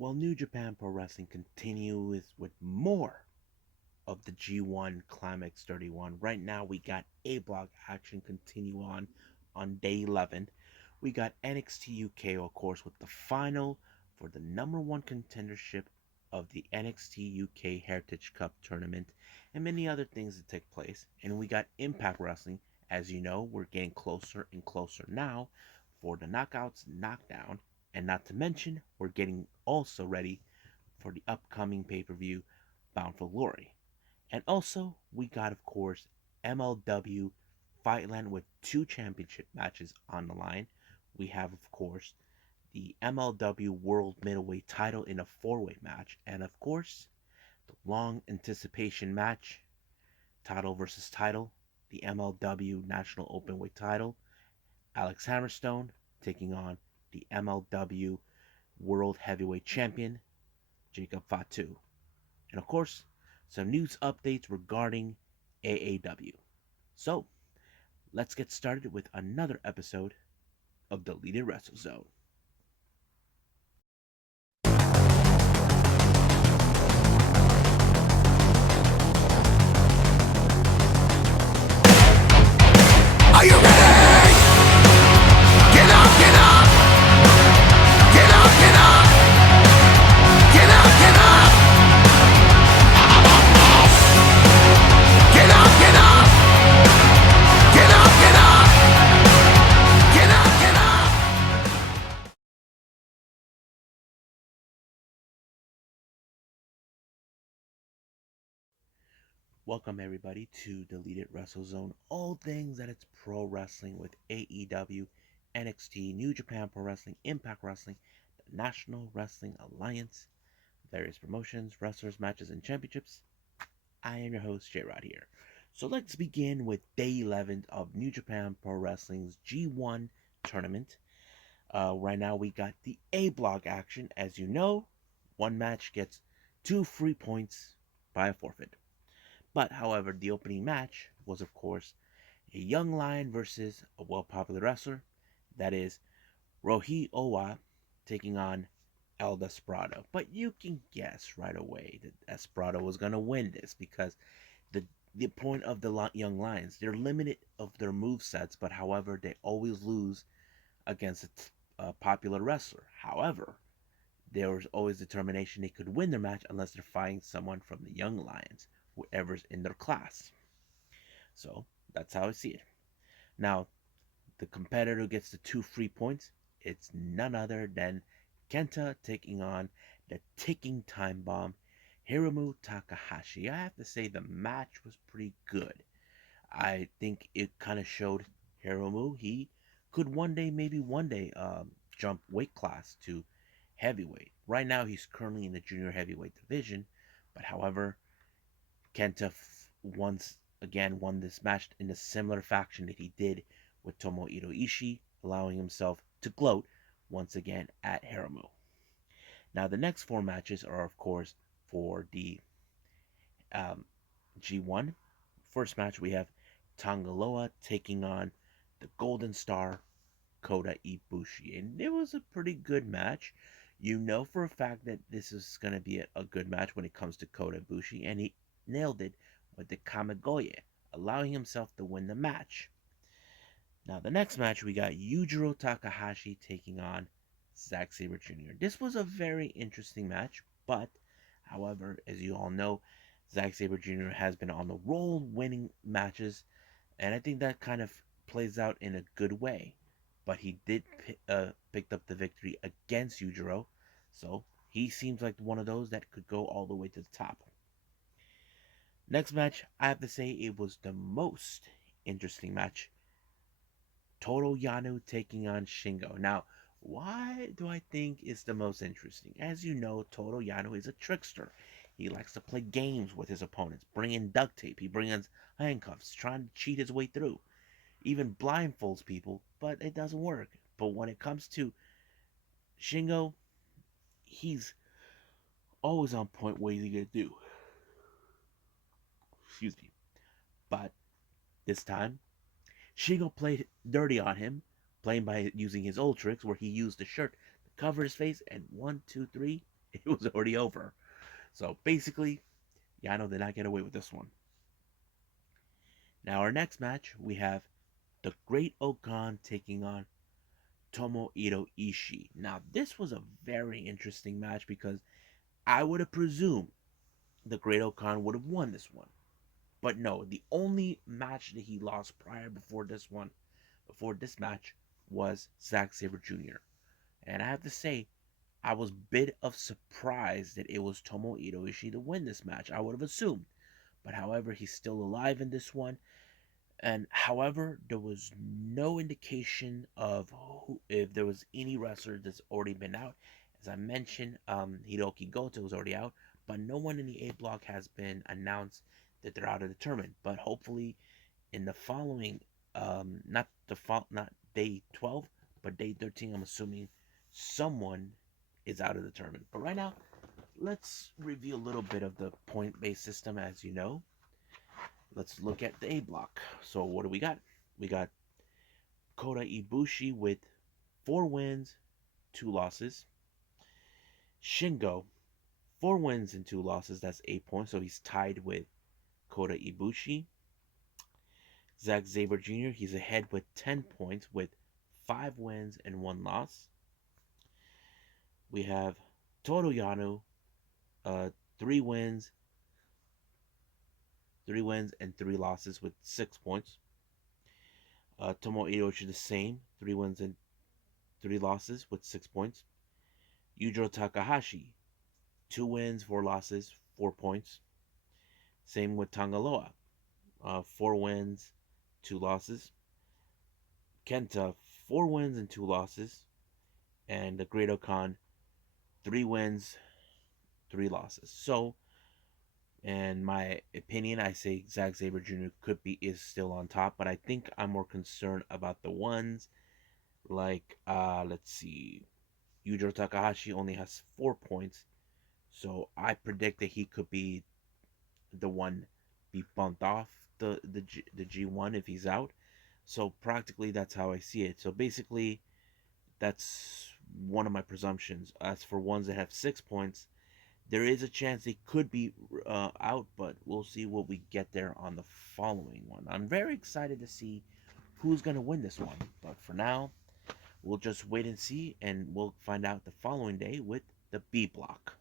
Well, New Japan Pro Wrestling continues with more of the G1 Climax 31. Right now, we got A block action continue on day 11. We got NXT UK, of course, with the final for the number one contendership of the NXT UK Heritage Cup tournament and many other things that take place. And we got Impact Wrestling. As you know, we're getting closer and closer now for the Knockouts Knockdown. And not to mention, we're getting also ready for the upcoming pay-per-view Bound for Glory. And also, we got, of course, MLW Fightland with two championship matches on the line. We have, of course, the MLW World Middleweight title in a four-way match. And, of course, the long anticipation match, title versus title, the MLW National Openweight title. Alex Hammerstone taking on the MLW World Heavyweight Champion, Jacob Fatu. And, of course, some news updates regarding AAW. So, let's get started with another episode of Deleted Wrestle Zone. Are you ready? Get up, get up! Get up, get up! Get up, get up! Get up, get up! Get up, get up! Get up, get up! Welcome everybody to Deleted Wrestle Zone. All things that it's pro wrestling with AEW, NXT, New Japan Pro Wrestling, Impact Wrestling, the National Wrestling Alliance, various promotions, wrestlers, matches, and championships. I am your host, J-Rod here. So let's begin with day 11 of New Japan Pro Wrestling's G1 tournament. Right now we got the A block action. As you know, one match gets 2 free points by a forfeit. But, however, the opening match was, of course, a young lion versus a well-popular wrestler. That is, Rohi Owa taking on El Desperado. But you can guess right away that Desperado was going to win this because the point of the young lions, they're limited of their move sets, but, however, they always lose against a popular wrestler. However, there was always determination they could win their match unless they're fighting someone from the young lions, whoever's in their class. So that's how I see it. Now, the competitor who gets the 2 free points, it's none other than Kenta taking on the ticking time bomb, Hiromu Takahashi. I have to say the match was pretty good. I think it kind of showed Hiromu he could maybe one day, jump weight class to heavyweight. Right now, he's currently in the junior heavyweight division, but however, Kenta once again won this match in a similar fashion that he did with Tomohiro Ishii, allowing himself to gloat once again at Hiromu. Now, the next 4 matches are, of course, for the G1. First match, we have Tangaloa taking on the Golden Star, Kota Ibushi. And it was a pretty good match. You know for a fact that this is going to be a good match when it comes to Kota Ibushi, and he nailed it with the Kamigoye, allowing himself to win the match. Now, the next match, we got Yujiro Takahashi taking on Zack Sabre Jr. This was a very interesting match, but, however, as you all know, Zack Sabre Jr. has been on the roll winning matches, and I think that kind of plays out in a good way. But he did pick up the victory against Yujiro, so he seems like one of those that could go all the way to the top. Next match, I have to say it was the most interesting match. Toru Yano taking on Shingo. Now, why do I think it's the most interesting? As you know, Toru Yano is a trickster. He likes to play games with his opponents, bring in duct tape, he brings in handcuffs, trying to cheat his way through. Even blindfolds people, but it doesn't work. But when it comes to Shingo, he's always on point. What is he gonna do? Excuse me. But this time, Shingo played dirty on him, playing by using his old tricks where he used the shirt to cover his face, and 1, 2, 3, It was already over. So basically, Yano did not get away with this one. Now, our next match, we have the Great Okan taking on Tomohiro Ishii. Now, this was a very interesting match because I would have presumed the Great Okan would have won this one. But no, the only match that he lost before this match, was Zack Sabre Jr. And I have to say, I was a bit of surprised that it was Tomohiro Ishii to win this match. I would have assumed. But however, he's still alive in this one. And however, there was no indication of if there was any wrestler that's already been out. As I mentioned, Hiroki Goto was already out, but no one in the A block has been announced that they're out of the tournament. But hopefully, in the following, not day 12, but day 13, I'm assuming someone is out of the tournament. But right now, let's review a little bit of the point-based system. As you know, let's look at the A block. So what do we got? We got Kota Ibushi with 4 wins, 2 losses. Shingo, 4 wins and 2 losses. That's 8 points. So he's tied with Kota Ibushi. Zack Sabre Jr., he's ahead with 10 points with 5 wins and 1 loss. We have Toru Yano, 3 wins, and 3 losses with 6 points. Tomohiro Ishii the same, 3 wins and 3 losses with 6 points. Yujiro Takahashi, 2 wins, 4 losses, 4 points. Same with Tangaloa, 4 wins, 2 losses. Kenta, 4 wins and 2 losses. And the Great Okan, 3 wins, 3 losses. So, in my opinion, I say Zack Sabre Jr. is still on top, but I think I'm more concerned about the ones like let's see, Yujiro Takahashi only has 4 points, so I predict that he could be the one be bumped off the G1 if he's out. So practically that's how I see it. So basically that's one of my presumptions. As for ones that have 6 points, there is a chance they could be out, but we'll see what we get there on the following one. I'm very excited to see who's going to win this one. But for now, we'll just wait and see, and we'll find out the following day with the B block.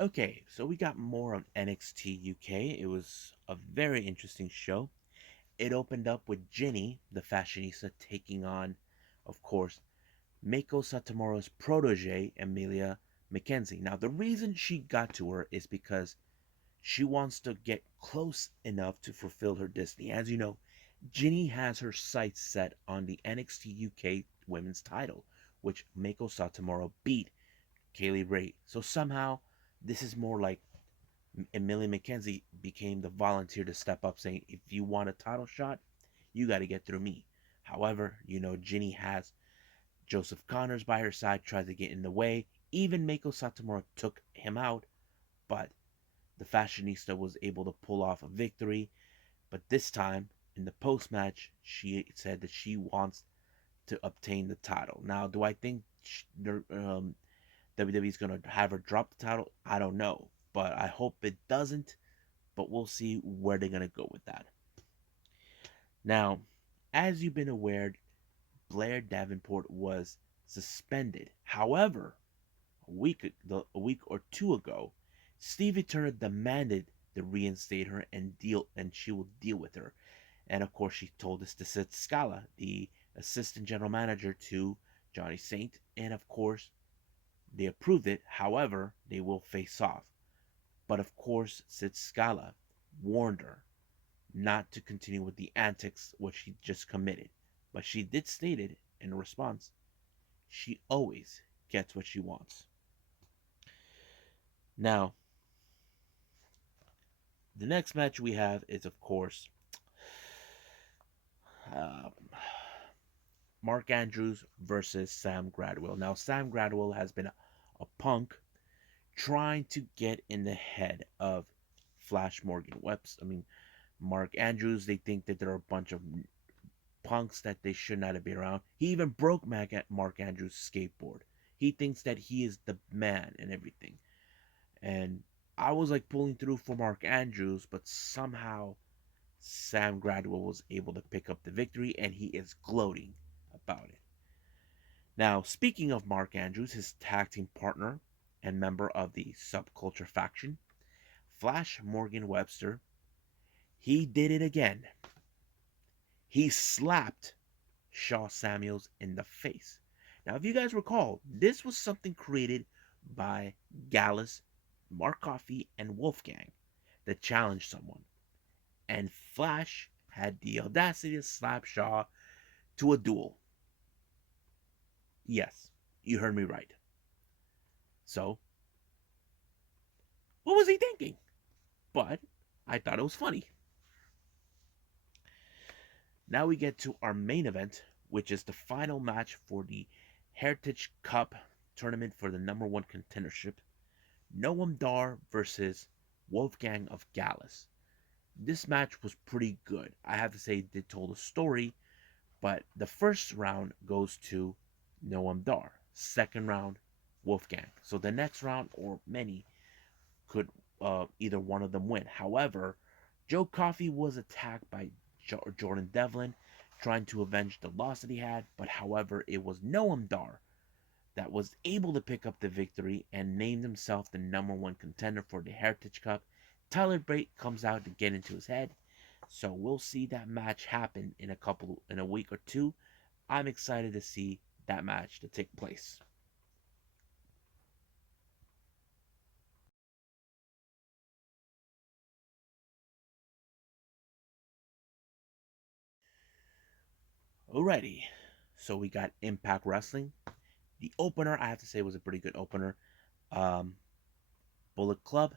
Okay, so we got more on NXT UK. It was a very interesting show. It opened up with Jinny, the fashionista, taking on, of course, Meiko Satomura's protege, Emilia McKenzie. Now, the reason she got to her is because she wants to get close enough to fulfill her destiny. As you know, Jinny has her sights set on the NXT UK Women's title, which Meiko Satomura beat Kaylee Ray. So somehow, this is more like Emilia McKenzie became the volunteer to step up, saying, if you want a title shot, you got to get through me. However, you know, Jinny has Joseph Connors by her side, tried to get in the way. Even Meiko Satomura took him out, but the fashionista was able to pull off a victory. But this time, in the post match, she said that she wants to obtain the title. Now, do I think WWE is going to have her drop the title? I don't know, but I hope it doesn't. But we'll see where they're going to go with that. Now, as you've been aware, Blair Davenport was suspended. However, a week or two ago, Stevie Turner demanded to reinstate her and she will deal with her. And of course, she told this to Sid Scala, the assistant general manager to Johnny Saint, and of course, they approved it. However, they will face off. But of course, Sid Scala warned her not to continue with the antics which she just committed. But she did state it in response. She always gets what she wants. Now, the next match we have is, of course, uh, Mark Andrews versus Sam Gradwell. Now, Sam Gradwell has been a punk trying to get in the head of Flash Morgan Webster. Mark Andrews, they think that they're a bunch of punks that they should not have been around. He even broke Mark Andrews' skateboard. He thinks that he is the man and everything. And I was like pulling through for Mark Andrews, but somehow Sam Gradwell was able to pick up the victory, and he is gloating about it. Now, speaking of Mark Andrews, his tag team partner and member of the Subculture faction, Flash Morgan Webster, he did it again. He slapped Shaw Samuels in the face. Now, if you guys recall, this was something created by Gallus, Mark Coffey, and Wolfgang that challenged someone. And Flash had the audacity to slap Shaw to a duel. Yes, you heard me right. So, what was he thinking? But I thought it was funny. Now we get to our main event, which is the final match for the Heritage Cup tournament for the number one contendership. Noam Dar versus Wolfgang of Gallus. This match was pretty good. I have to say they told a story, but the first round goes to Noam Dar. Second round, Wolfgang. So the next round, or many, could either one of them win. However, Joe Coffey was attacked by Jordan Devlin, trying to avenge the loss that he had. But however, it was Noam Dar that was able to pick up the victory and named himself the number one contender for the Heritage Cup. Tyler Bate comes out to get into his head. So we'll see that match happen in a week or two. I'm excited to see that match to take place. Alrighty, so we got Impact Wrestling. The opener, I have to say, was a pretty good opener. Um, Bullet Club,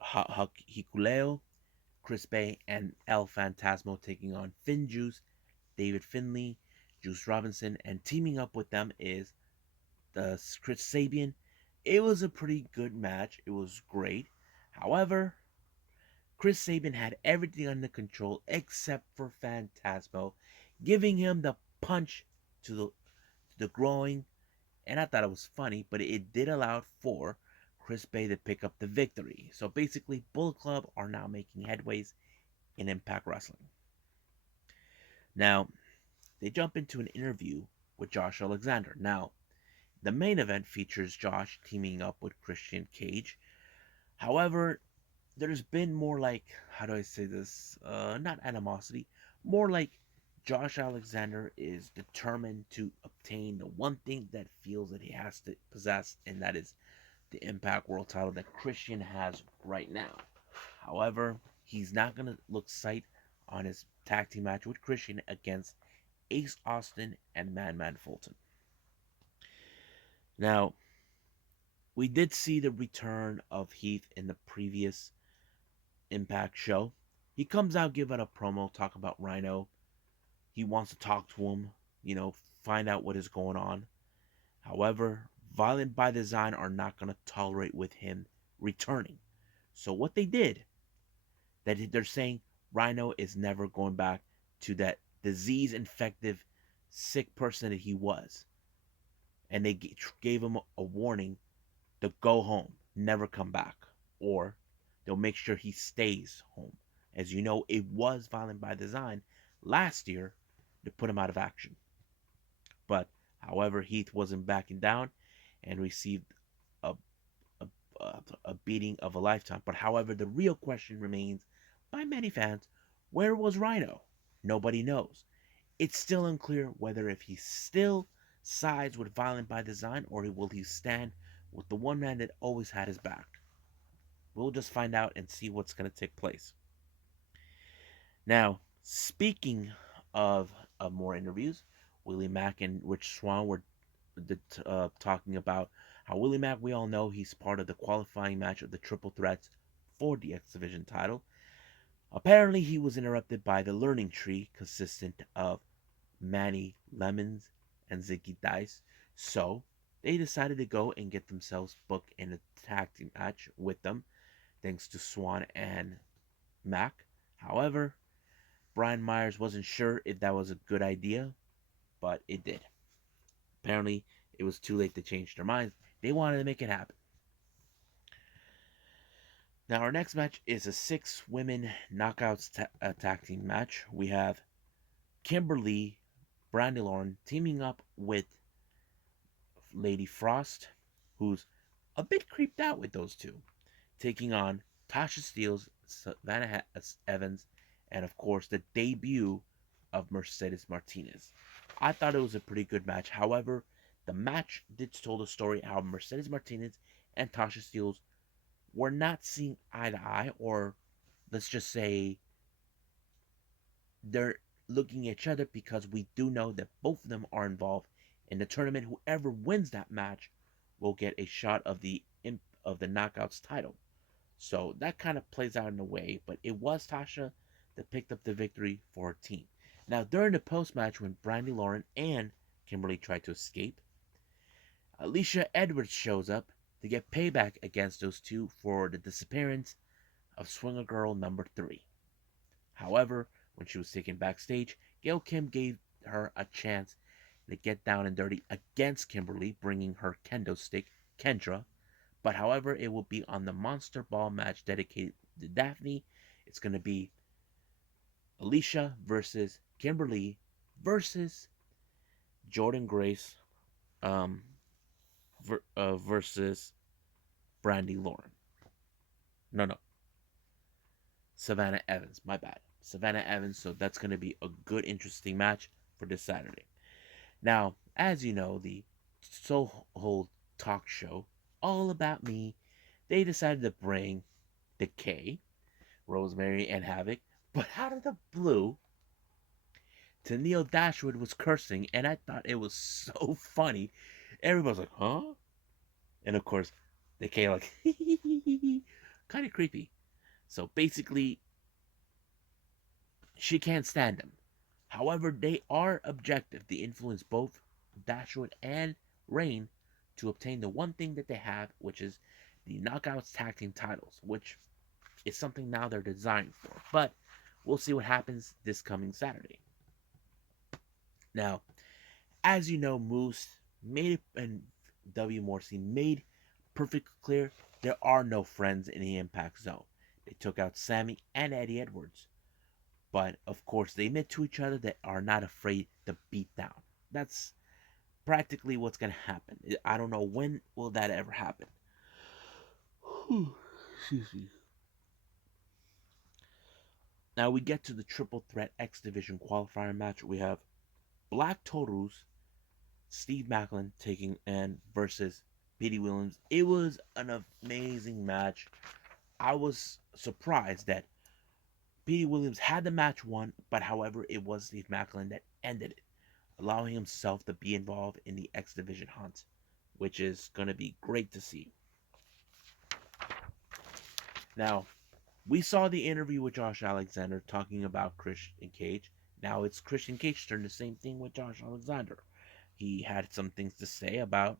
Hikuleo, Chris Bay, and El Fantasmo taking on Finn Juice, David Finley, Juice Robinson, and teaming up with them is the Chris Sabian. It was a pretty good match. It was great. However, Chris Sabin had everything under control except for Phantasmo, giving him the punch to the groin, and I thought it was funny, but it did allow for Chris Bay to pick up the victory. So basically, Bullet Club are now making headways in Impact Wrestling. Now, they jump into an interview with Josh Alexander. Now, the main event features Josh teaming up with Christian Cage. However, there's been more like, how do I say this? Not animosity, more like Josh Alexander is determined to obtain the one thing that feels that he has to possess, and that is the Impact World title that Christian has right now. However, he's not going to look sight on his tag team match with Christian against Ace Austin and Madman Fulton. Now, we did see the return of Heath in the previous Impact show. He comes out giving a promo, talk about Rhino. He wants to talk to him, find out what is going on. However, Violent by Design are not going to tolerate with him returning. So what they did, that they're saying Rhino is never going back to that disease infective sick person that he was. And they gave him a warning to go home, never come back, or they'll make sure he stays home. As you know, it was Violent by Design last year to put him out of action. But, however, Heath wasn't backing down and received a, a, a beating of a lifetime. But, however, the real question remains by many fans, where was Rhino? Nobody knows. It's still unclear whether if he still sides with Violent by Design or will he stand with the one man that always had his back. We'll just find out and see what's going to take place. Now, speaking of more interviews, Willie Mack and Rich Swann were talking about how Willie Mack, we all know he's part of the qualifying match of the Triple Threats for the X Division title. Apparently, he was interrupted by the Learning Tree, consistent of Manny Lemons and Ziggy Dice. So, they decided to go and get themselves booked in a tag team match with them, thanks to Swan and Mac. However, Brian Myers wasn't sure if that was a good idea, but it did. Apparently, it was too late to change their minds. They wanted to make it happen. Now, our next match is a 6 women knockouts tag team match. We have Kimberly Brandy Lauren teaming up with Lady Frost, who's a bit creeped out with those two, taking on Tasha Steelz, Savannah Evans, and of course the debut of Mercedes Martinez. I thought it was a pretty good match. However, the match did tell the story how Mercedes Martinez and Tasha Steelz were not seeing eye to eye, or let's just say they're looking at each other, because we do know that both of them are involved in the tournament. Whoever wins that match will get a shot of the knockouts title. So that kind of plays out in a way, but it was Tasha that picked up the victory for her team. Now, during the post match, when Brandy Lauren and Kimberly tried to escape, Alicia Edwards shows up to get payback against those two for the disappearance of Swinger Girl number 3. However, when she was taken backstage, Gail Kim gave her a chance to get down and dirty against Kimberly, bringing her kendo stick, Kendra. But however, it will be on the Monster Ball match dedicated to Daphne. It's going to be Alicia versus Kimberly versus Jordan Grace um, versus Brandy Lauren. No. Savannah Evans. My bad. Savannah Evans. So that's going to be a good, interesting match for this Saturday. Now, as you know, the Soul talk show, All About Me, they decided to bring Decay, Rosemary, and Havoc. But out of the blue, Tennille Dashwood was cursing, and I thought it was so funny. Everybody was like, huh? And of course, Decay like, kind of creepy. So basically, she can't stand them. However, they are objective. They influence both Dashwood and Rain to obtain the one thing that they have, which is the Knockouts Tag Team titles, which is something now they're designed for. But we'll see what happens this coming Saturday. Now, as you know, Moose made it, and W. Morrissey made perfectly clear there are no friends in the Impact Zone. They took out Sammy and Eddie Edwards. But of course, they admit to each other that are not afraid to beat down. That's practically what's going to happen. I don't know when will that ever happen. Excuse me. Now we get to the Triple Threat X Division qualifier match. We have Black Taurus, Steve Macklin taking and versus Petey Williams. It was an amazing match. I was surprised that Petey Williams had the match won, but however, it was Steve Macklin that ended it, allowing himself to be involved in the X Division hunt, which is going to be great to see. Now, we saw the interview with Josh Alexander talking about Christian Cage. Now it's Christian Cage turn the same thing with Josh Alexander. He had some things to say about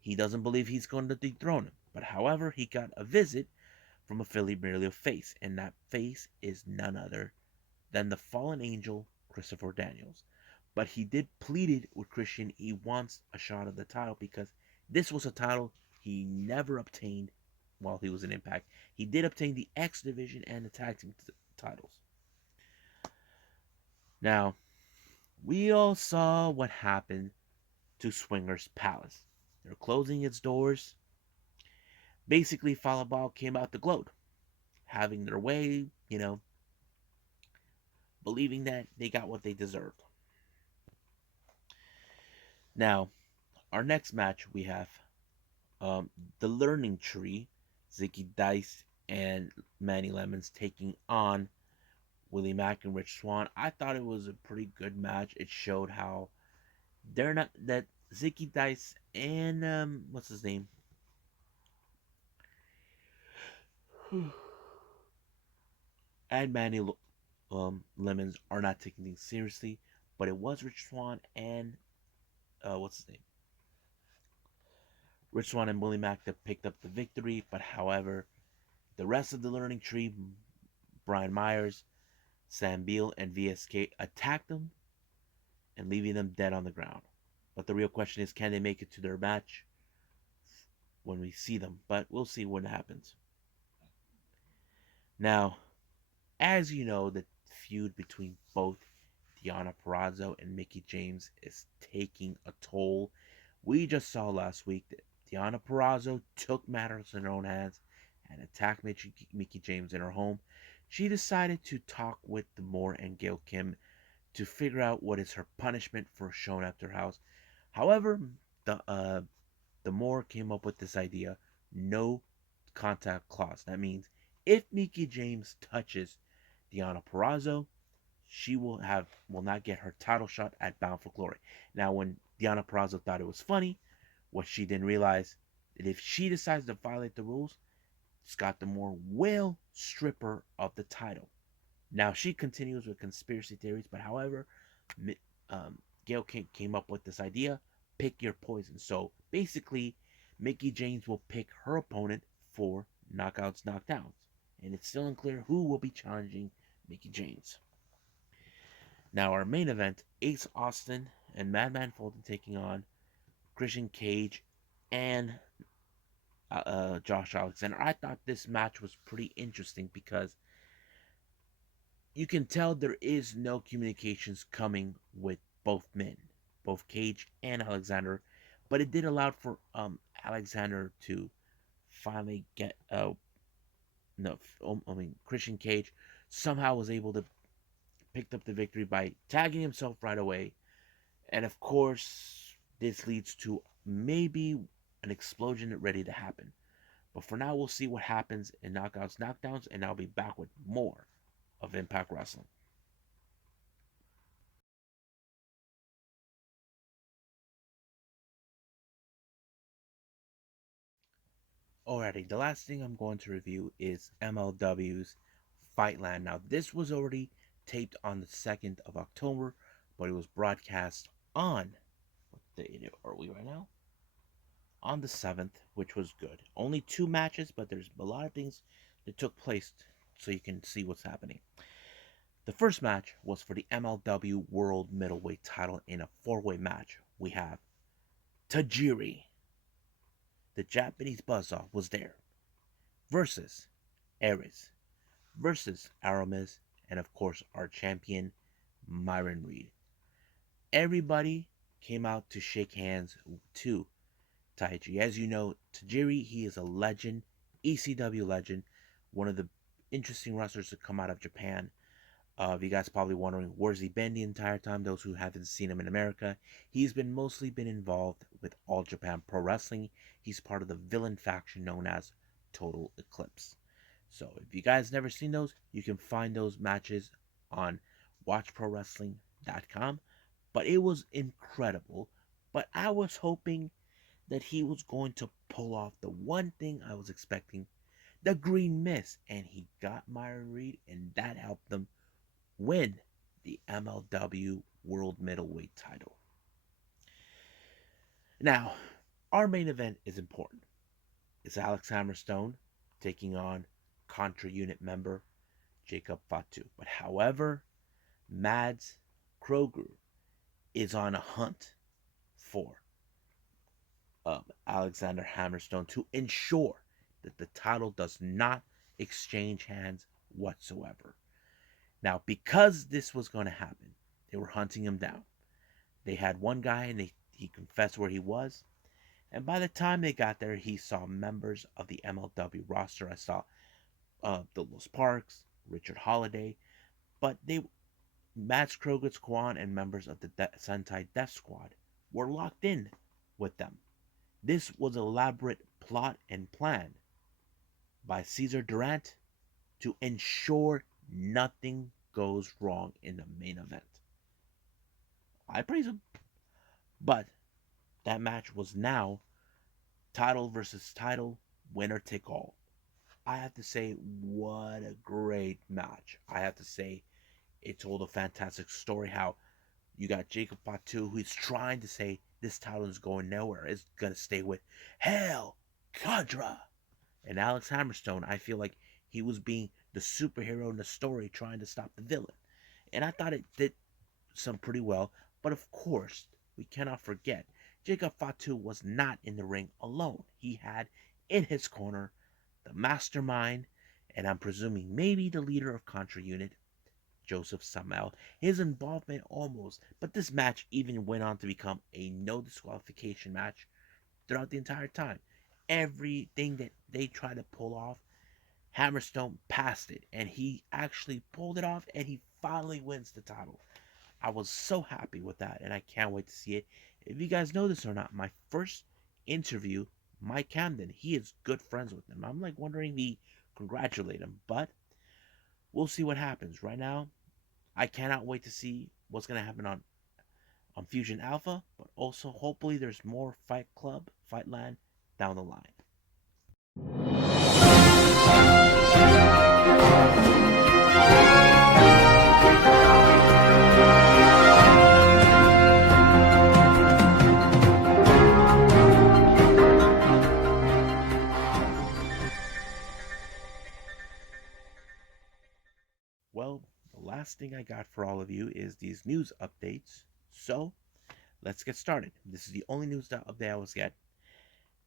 he doesn't believe he's going to dethrone him. But however, he got a visit from a Philly merely a face, and that face is none other than the fallen angel Christopher Daniels. But he did plead it with Christian. He wants a shot of the title because this was a title he never obtained while he was in Impact. He did obtain the X Division and the Tag Team titles. Now, we all saw what happened to Swingers Palace. They're closing its doors. Basically, Falabal came out the gloat, having their way, believing that they got what they deserved. Now, our next match, we have the Learning Tree, Zicky Dice and Manny Lemons taking on Willie Mack and Rich Swann. I thought it was a pretty good match. It showed how they're not that Zicky Dice and what's his name? And Manny Lemons are not taking things seriously, but it was Rich Swann and what's his name? Rich Swann and Willie Mack that picked up the victory, but however, the rest of the Learning Tree, Brian Myers, Sambil and VSK attacked them and leaving them dead on the ground. But the real question is, can they make it to their match when we see them? But we'll see what happens. Now, as you know, the feud between both Deonna Purrazzo and Mickie James is taking a toll. We just saw last week that Deonna Purrazzo took matters in her own hands and attacked Mickie James in her home. She decided to talk with the Moore and Gail Kim to figure out what is her punishment for showing up to her house. However, the Moore came up with this idea: no contact clause. That means if Mickie James touches Deonna Purrazzo, she will not get her title shot at Bound for Glory. Now, when Deonna Purrazzo thought it was funny, what she didn't realize that if she decides to violate the rules, Scott D'Amore will strip her of the title. Now she continues with conspiracy theories, but however, Gail came up with this idea: pick your poison. So basically, Mickie James will pick her opponent for knockouts, knockdowns, and it's still unclear who will be challenging Mickie James. Now our main event: Ace Austin and Madman Fulton taking on Christian Cage and Josh Alexander. I thought this match was pretty interesting because you can tell there is no communications coming with both men, both Cage and Alexander, but it did allow for Alexander to finally get no, I mean Christian Cage somehow was able to pick up the victory by tagging himself right away, and of course this leads to maybe an explosion ready to happen. But for now, we'll see what happens in knockouts, knockdowns, and I'll be back with more of Impact Wrestling. Alrighty, the last thing I'm going to review is MLW's Fightland. Now, this was already taped on the 2nd of October, but it was broadcast on, what date are we right now? On the 7th, which was good. Only 2 matches, but there's a lot of things that took place so you can see what's happening. The first match was for the MLW World Middleweight title in a 4-way match. We have Tajiri, the Japanese buzzsaw, was there, versus Ares, versus Aramis, and of course our champion, Myron Reed. Everybody came out to shake hands to Taiji. As you know, Tajiri, he is a legend, ECW legend, one of the interesting wrestlers to come out of Japan. If you guys probably wondering where's he been the entire time, those who haven't seen him in America, he's mostly been involved with All Japan Pro Wrestling. He's part of the villain faction known as Total Eclipse. So if you guys never seen those, you can find those matches on watchprowrestling.com. But it was incredible. But I was hoping that he was going to pull off the one thing I was expecting, the Green Mist, and he got Myron Reed, and that helped them win the MLW World Middleweight title. Now, our main event is important. It's Alex Hammerstone taking on Contra Unit member Jacob Fatu. But however, Mads Kroger is on a hunt for Alexander Hammerstone to ensure that the title does not exchange hands whatsoever. Now, because this was going to happen, they were hunting him down. They had one guy and he confessed where he was. And by the time they got there, he saw members of the MLW roster. I saw Los Sparks, Richard Holiday, but Mads Kroger's Squad and members of the Sentai Death Squad were locked in with them. This was an elaborate plot and plan by Cesar Durant to ensure nothing goes wrong in the main event. I praise him. But that match was now title versus title, winner take all. I have to say, what a great match. I have to say, it told a fantastic story how you got Jacob Fatu, who's trying to say this title is going nowhere. It's going to stay with Hell Contra. And Alex Hammerstone, I feel like he was being the superhero in the story trying to stop the villain. and I thought it did some pretty well. But of course, we cannot forget Jacob Fatu was not in the ring alone. He had in his corner the mastermind, and I'm presuming maybe the leader of Contra Unit, Joseph Samel. His involvement almost, but this match even went on to become a no disqualification match throughout the entire time. Everything that they tried to pull off, Hammerstone passed it, and he actually pulled it off, and he finally wins the title. I was so happy with that, and I can't wait to see it. If you guys know this or not, my first interview, Mike Camden, he is good friends with him. I'm like wondering if he congratulate him, but we'll see what happens. Right now, I cannot wait to see what's gonna happen on Fusion Alpha, but also hopefully there's more Fight Club, Fightland down the line. Well, the last thing I got for all of you is these news updates. So, let's get started. This is the only news update I was get.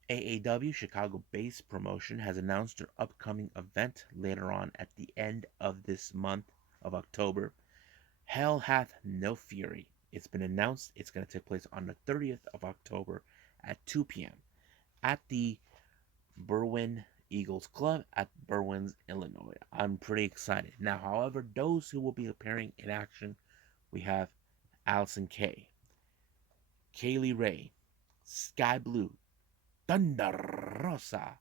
AAW, Chicago-based promotion, has announced their upcoming event later on at the end of this month of October. Hell Hath No Fury. It's been announced it's going to take place on the 30th of October at 2 p.m. at the Berwyn Eagles Club at Berwyn, Illinois. I'm pretty excited. Now, however, those who will be appearing in action, we have Allison Kay, Kaylee Ray, Sky Blue, Thunder Rosa,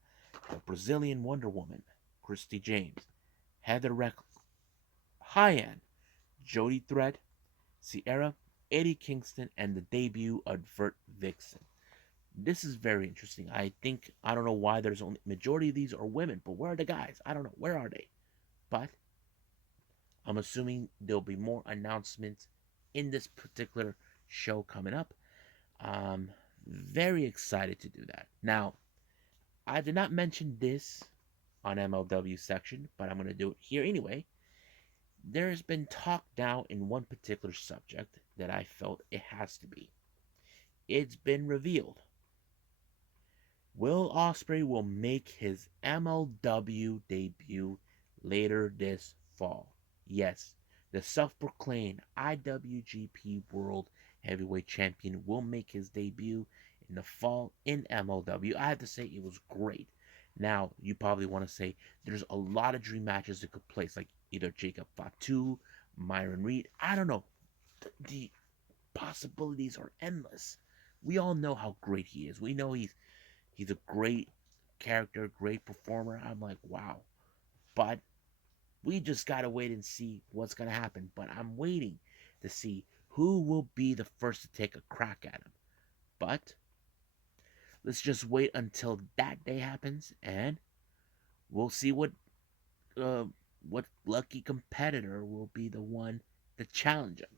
the Brazilian Wonder Woman, Christy James, Heather Reckless, High-End, Jody Thread, Sierra, Eddie Kingston, and the debut of Vert Vixen. This is very interesting. I don't know why there's only majority of these are women, but where are the guys? I don't know. Where are they? But I'm assuming there'll be more announcements in this particular show coming up. Very excited to do that. Now, I did not mention this on MLW section, but I'm going to do it here anyway. There's been talk now in one particular subject that I felt it has to be. It's been revealed. Will Ospreay will make his MLW debut later this fall. Yes, the self-proclaimed IWGP World Heavyweight Champion will make his debut in the fall in MLW. I have to say it was great. Now, you probably want to say there's a lot of dream matches that could place, like either Jacob Fatu, Myron Reed. I don't know. The possibilities are endless. We all know how great he is. We know he's a great character, great performer. I'm like, wow. But we just gotta wait and see what's gonna happen. But I'm waiting to see who will be the first to take a crack at him. But let's just wait until that day happens, and we'll see what lucky competitor will be the one to challenge him.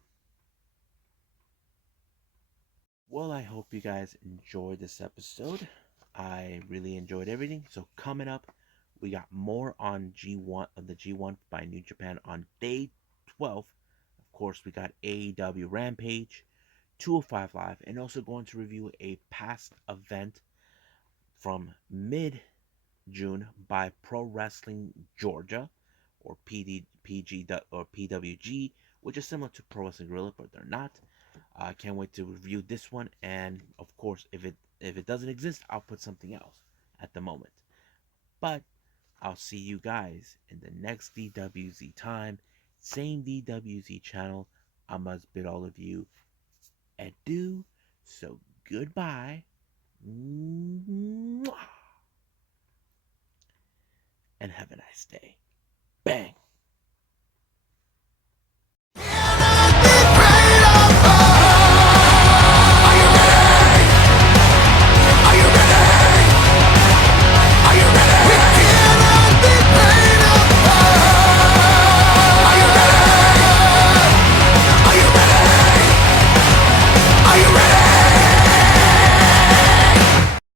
Well, I hope you guys enjoyed this episode. I really enjoyed everything. So coming up, we got more on G1 of the G1 by New Japan on day 12. Of course, we got AEW Rampage, 205 Live, and also going to review a past event from mid-June by Pro Wrestling Georgia, or PWG, which is similar to Pro Wrestling Guerrilla, but they're not. I can't wait to review this one, and of course, if it doesn't exist, I'll put something else at the moment. But I'll see you guys in the next DWZ time, same DWZ channel. I must bid all of you adieu. So goodbye, and have a nice day. Bang.